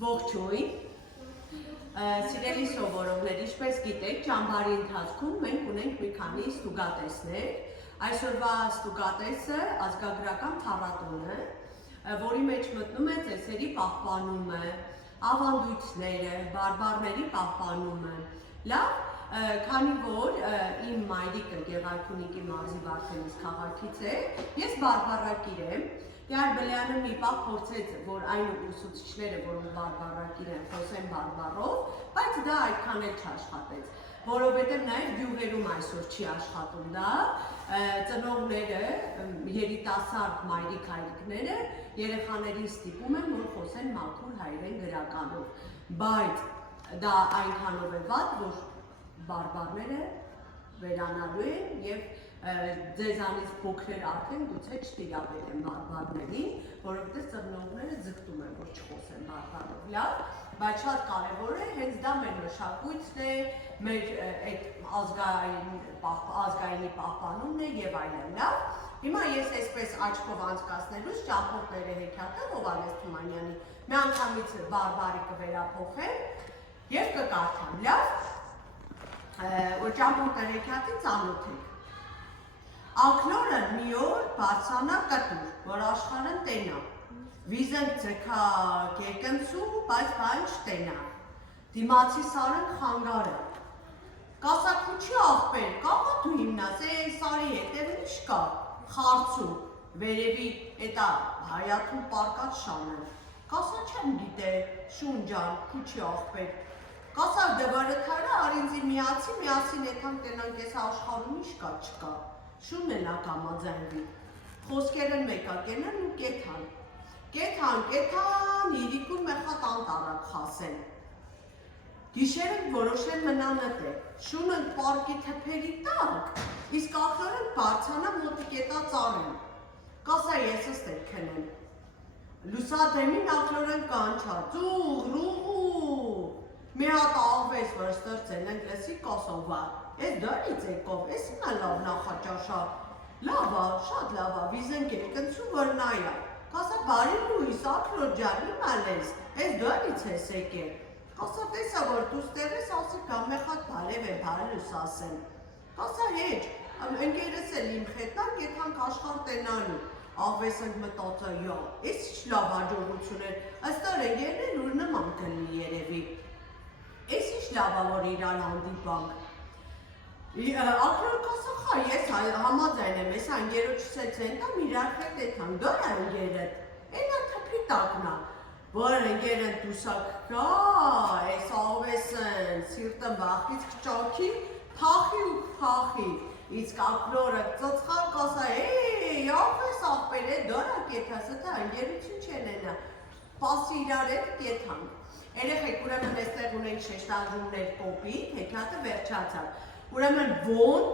Ողջույն, սիրելի սովորողներ, ինչպես գիտեք, ճամբարի ընթացքում մենք ունենք մի քանի ստուգատեսներ։ Այսօրվա ստուգատեսը ազգագրական փառատոն է, որի մեջ մտնում է ծեսերի պահպանումը, ավանդույթները, բարբառների պահպանումը։ Լավ, քանի որ իմ մայրիկը Գեղարքունիքի մարզի Վարդենիս քաղաքից է, ես բարբառակիր եմ։ Յարբելյանը մի պահ փորձեց, որ այն ուսուցիչները, որոնք բարբառակիր են, խոսեն բարբառով, բայց դա այդքան էլ չաշխատեց, որովհետև նաև գյուղերում այսօր չի աշխատում դա, ծնողները, երիտասարդ մայրիկ-հայրիկները երեխաներին ստիպում են, որ խոսեն մաքուր հայերեն գրականով, բայց դա այնքանով է վատ, որ բարբառները վերանալու են և ձեզանից փոքրեր արդեն գուցե չտիրապետեն բարբառներին, որովհետև ծնողները ձգտում են, որ չխոսեն բարբառով, լավ, բայց շատ կարևոր է, հենց դա մեր մշակույթն է, մեր ազգայինի պահպանումն է և այլն, լավ։ Հիմա ես այսպես աչքով անցկացնելուց ճամփորդների հեքիաթը Հովհաննես Թումանյանի մի անգամից բարբառի կվերափոխեմ և կկարդամ, լավ։ Ճամփորդների հեքիաթին ծանոթ եք։ Ակնորը մի օր բարձրանա կտուր, որ աշխարհն տենա, վիզեն ձգա գեկնցու, բայց բան չտենա, դիմացի սարն խանգարը, կասակուչի աղբեր, կաղա դու հիմնաս, սարի հետևն ինչ կա, խարցու, վերևի էտա հայաթում պարկած շանը, կասա չեմ գիտե, շունջան, քուչի աղբեր, կասա դվարըթարը արինձի միացի, միասին եթանք տենանք ես աշխարհում ինչ կա չկա, շունն էլ ակամաձայնվի, խոսքերն մեկա կենան ու կեթան, կեթան, իրիկուն մեխատ անտարակ խասեն, գիշերն որոշեն մնանըտ է, շունն պարկի թփերի տակ, իսկ ակնորն բարձանա մոտի կետա ծարեն, կասա ես ըստեր քնեն, լուսադեմին ակնորն կանչա, ծուղ, ռուղու, մի հատ աղվես որ ստրծեն ենք լսի կասովա, ես դարից եկով, ես ինա լավ նախաճաշա, լավա, շատ լավա, վիզեն կերկնցու որ նայա, կասա բարի լույս, ակնոր ջան, իմա լես, ես դարից ես եկել, կասա տեսա որ դու ստեղ ես, ասի կա մեխատ բարև է բարելուս ասեմ, կասա հեչ, ընկերս էլ իմ խետնակ եթանք աշխար տենալու, աղվես ենք մտածա, յա, ես ինչ լավ հաջողություն էր, աստար ընկերն ուր նման կլի երևի, ես ինչ լավա որ իրար հանդիպանք, ակնոր կասա խա, ես համաձայն եմ, ես ընկերոջս էլ ցենտամ իրար հետ եթանք, դորա ընկերդ, ենա թփի տակնա, որ ընկերն դուսակ կա, ես աղվեսն, սիրտը բախից կճաքի, թախի ու փախի, իսկ ակնորը ծծխալ կասա, աղվես աղբեր է, դորա կեթաս, դա ընկերություն չեն ենա, պասի իրար հետ կեթանք, երեխեք ուրեմն այստեղ ունենք շեշտադրումներ կոպիտ, հեքիաթը վերջացավ, ուրեմն ոն,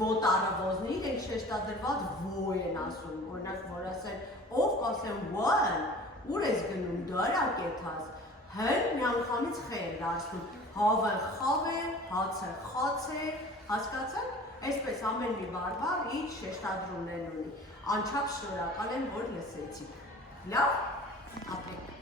ոտարը ոզնի, ենք շեշտադրված ո են ասում, օրինակ որ ասեն, ով կասեն ո-ն, ուր ես գնում, դորա կեթաս, հն մի անգամից խե է դարձնում, հավն խավ է, հացը խաց է, հասկացանք, այսպես ամեն մի բարբառ իր շեշտադրումներն ունի, անչափ շնորհակալ եմ, որ լսեցիք, լավ, ապրեք։